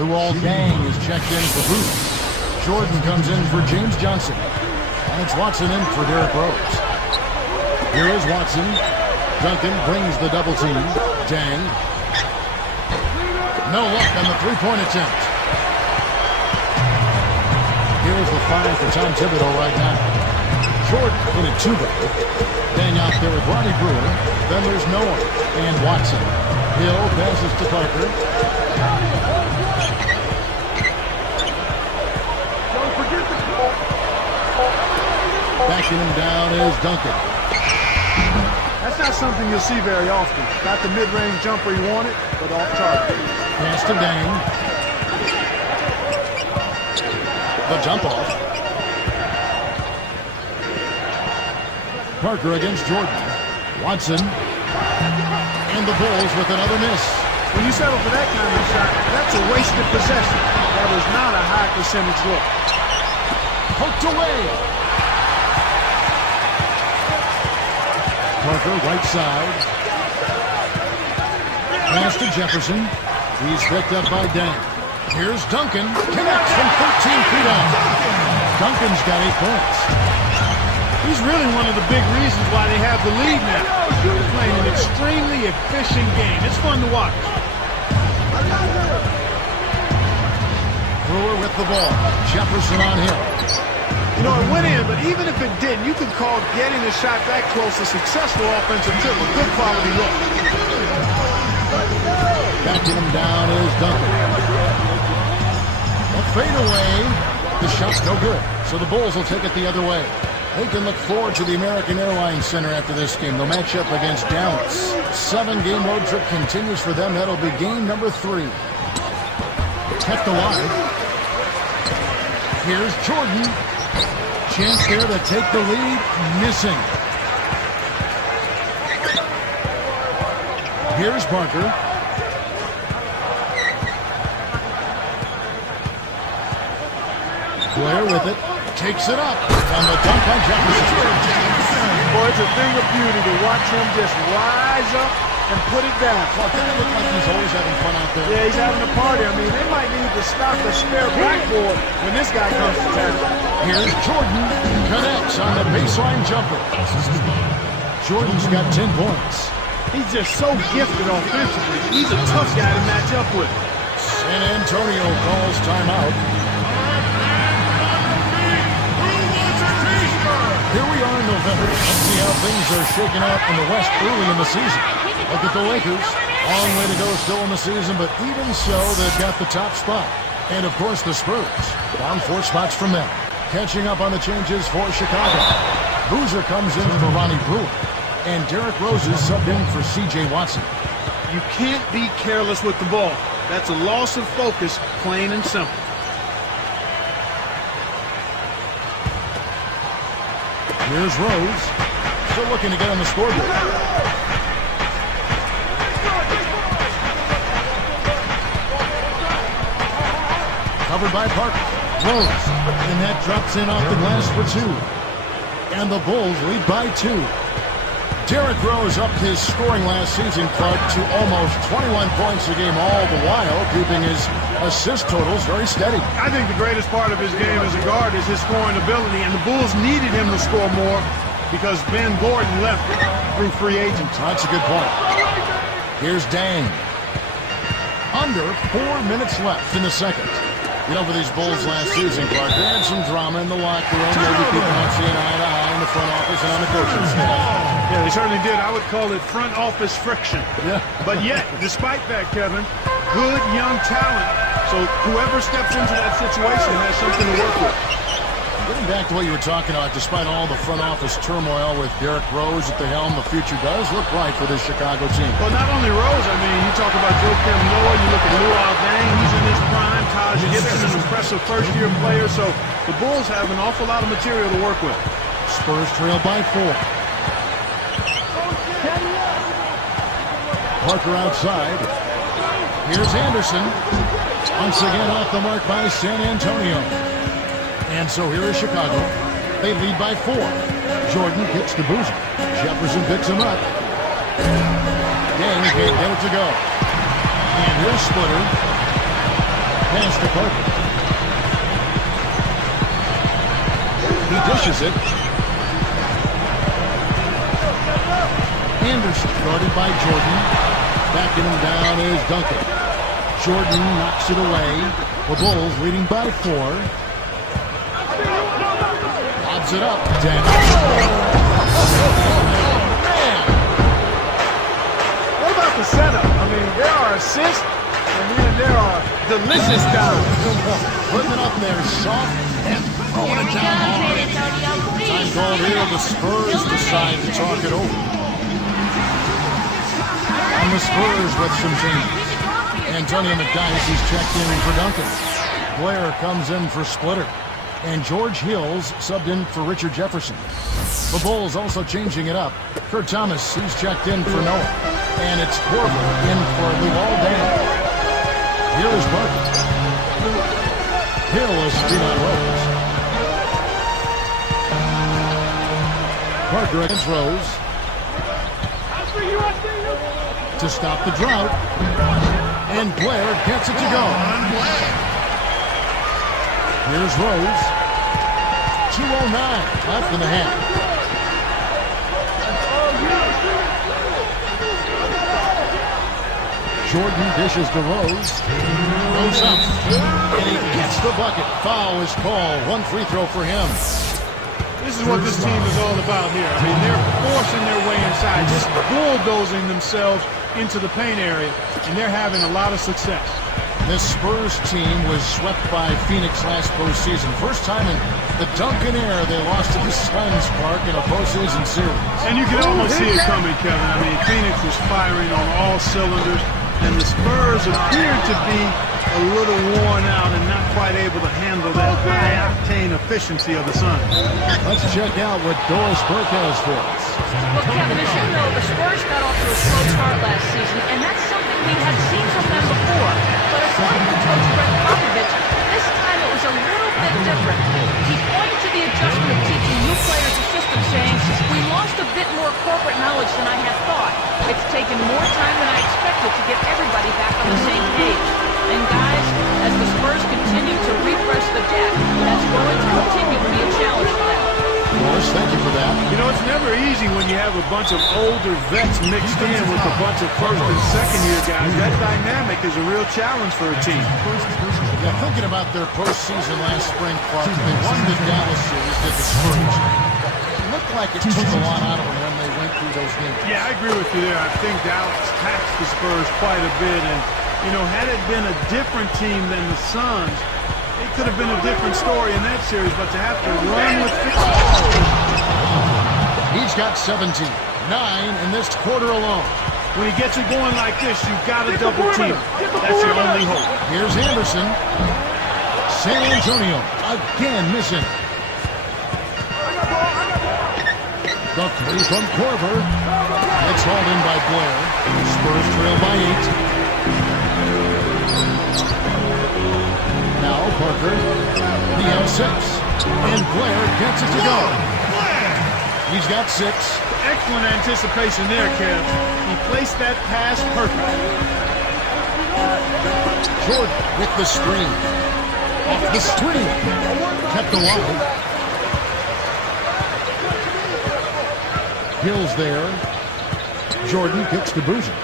Luol Deng is checked in for Booth. Jordan comes in for James Johnson. And it's Watson in for Derrick Rose. Here is Watson. Duncan brings the double team. Deng. No luck on the three-point attempt. Here's the five for Tom Thibodeau right now. Jordan in a two-guard. Deng out there with Ronnie Brewer. Then there's Noah and Watson. Hill passes to Parker. Backing him down is Duncan. That's not something you'll see very often. Not the mid-range jumper you wanted, but off target. Pass to Deng. The jump off. Parker against Jordan. Watson. And the Bulls with another miss. When you settle for that kind of shot, that's a wasted possession. That was not a high percentage look. Poked away. Parker, right side. Pass to Jefferson. He's picked up by Deng. Here's Duncan. Connects from 13 feet out. Duncan's got 8 points. He's really one of the big reasons why they have the lead now. He's playing an extremely efficient game. It's fun to watch. Brewer with the ball. Jefferson on him. You know, it went in, but even if it didn't, you could call getting the shot that close a successful offensive trip, a good quality look. Backing him down is Duncan. A fadeaway. The shot's no good, so the Bulls will take it the other way. They can look forward to the American Airlines Center after this game. They'll match up against Dallas. 7-game road trip continues for them. That'll be game number 3. Kept alive. Here's Jordan. Chance there to take the lead. Missing. Here's Parker. Blair with it. Takes it up. And the dunk on Jefferson. Boy, it's a thing of beauty to watch him just rise up and put it down. Clark, it looks like he's always having fun out there. Yeah, he's having a party. I mean, they might need to stock the spare backboard when this guy comes to tackle. Here's Jordan. Connects on the baseline jumper. Jordan's got 10 points. He's just so gifted offensively. He's a tough guy to match up with. San Antonio calls timeout. Here we are in November. Let's see how things are shaking up in the West early in the season. Look at the Lakers. Long way to go still in the season, but even so, they've got the top spot. And, of course, the Spurs. Down 4 spots from them. Catching up on the changes for Chicago. Boozer comes in for Ronnie Brewer. And Derrick Rose is subbed in for C.J. Watson. You can't be careless with the ball. That's a loss of focus, plain and simple. Here's Rose. Still looking to get on the scoreboard. Covered by Parker. Rose. And that drops in off the glass for 2. And the Bulls lead by 2. Derrick Rose upped his scoring last season, Clark, to almost 21 points a game, all the while keeping his assist totals very steady. I think the greatest part of his game as a guard is his scoring ability, and the Bulls needed him to score more because Ben Gordon left through free agency. That's a good point. Here's Deng. Under 4 minutes left in the second. You know, for these Bulls last season, Clark, they had some drama in the locker room. Maybe people not seeing eye to eye in the front office and on the coaching staff. Yeah, they certainly did. I would call it front office friction. Yeah. But yet, despite that, Kevin, good young talent. So whoever steps into that situation has something to work with. Getting back to what you were talking about, despite all the front office turmoil with Derrick Rose at the helm, the future does look bright for this Chicago team. Well, not only Rose, I mean, you talk about Joakim Noah, you look at Luol Deng, he's in his prime, Taj Gibson, an impressive first-year player, so the Bulls have an awful lot of material to work with. Spurs trail by 4. Parker outside. Here's Anderson. Once again off the mark by San Antonio. And so here is Chicago. They lead by 4. Jordan kicks to Boozer. Jefferson picks him up. Deng can't get it to go. And here's Splitter. pass to Parker. He dishes it. Anderson guarded by Jordan. Backing him down is Duncan. Jordan knocks it away. The Bulls leading by 4. Lobs it up. Man. What about the setup? I mean, there are assists, and then there are delicious dimes. Putting it up there, soft and throwing it down hard. Time called here. The Spurs decide to talk it over. And the Spurs with some changes. Antonio McDyess is checked in for Duncan. Blair comes in for Splitter. And George Hills subbed in for Richard Jefferson. The Bulls also changing it up. Kurt Thomas, he's checked in for Noah. And it's Korver in for Luol Deng. Here is Parker. Hill is beat on Rose. Parker against Rose. To stop the drought. And Blair gets it to go. Here's Rose. 2:09 left in the half. Jordan dishes to Rose. Rose up. And he gets the bucket. Foul is called. 1 free throw for him. This is what this team is all about here. I mean, they're forcing their way inside, just bulldozing themselves into the paint area, and they're having a lot of success. This Spurs team was swept by Phoenix last postseason. First time in the Duncan era they lost to the Suns, Park, in a postseason series. And you can almost see it coming, Kevin. I mean, Phoenix was firing on all cylinders, and the Spurs appeared to be a little worn out and not quite able to handle that high-octane efficiency of the Suns. Let's check out what Doris Burke has for us. Well, Kevin, as you know, the Spurs got off to a slow start last season, and that's something we had seen from them before. But according to Coach Greg Popovich, this time it was a little bit different. He pointed to the adjustment of teaching new players the system, saying, "We lost a bit more corporate knowledge than I had thought. It's taken more time than I expected to get everybody back on the same page. And guys, as the Spurs continue to refresh the deck, that's going to continue to be a challenge for them." Doris, thank you for that. You know, it's never easy when you have a bunch of older vets mixed in with a bunch of first and second year guys. That dynamic is a real challenge for a team. Yeah, thinking about their postseason last spring, Clark, they won the Dallas series, did the Spurs. It looked like it took a lot out of them when they went through those games. Yeah, I agree with you there. I think Dallas taxed the Spurs quite a bit. And, you know, had it been a different team than the Suns, it could have been a different story in that series. But to have to run with... He's got 17, 9 in this quarter alone. When he gets it going like this, you've got to double team. That's your only hope. Here's Anderson. San Antonio again missing. The three from Korver. It's hauled in by Blair. Spurs trail by 8. Now Parker. He has 6. And Blair gets it to go. He's got 6. Excellent anticipation there, Kev. He placed that pass perfect. Jordan with the screen. Off the screen. Kept alive. Hills there. Jordan kicks to Boozer.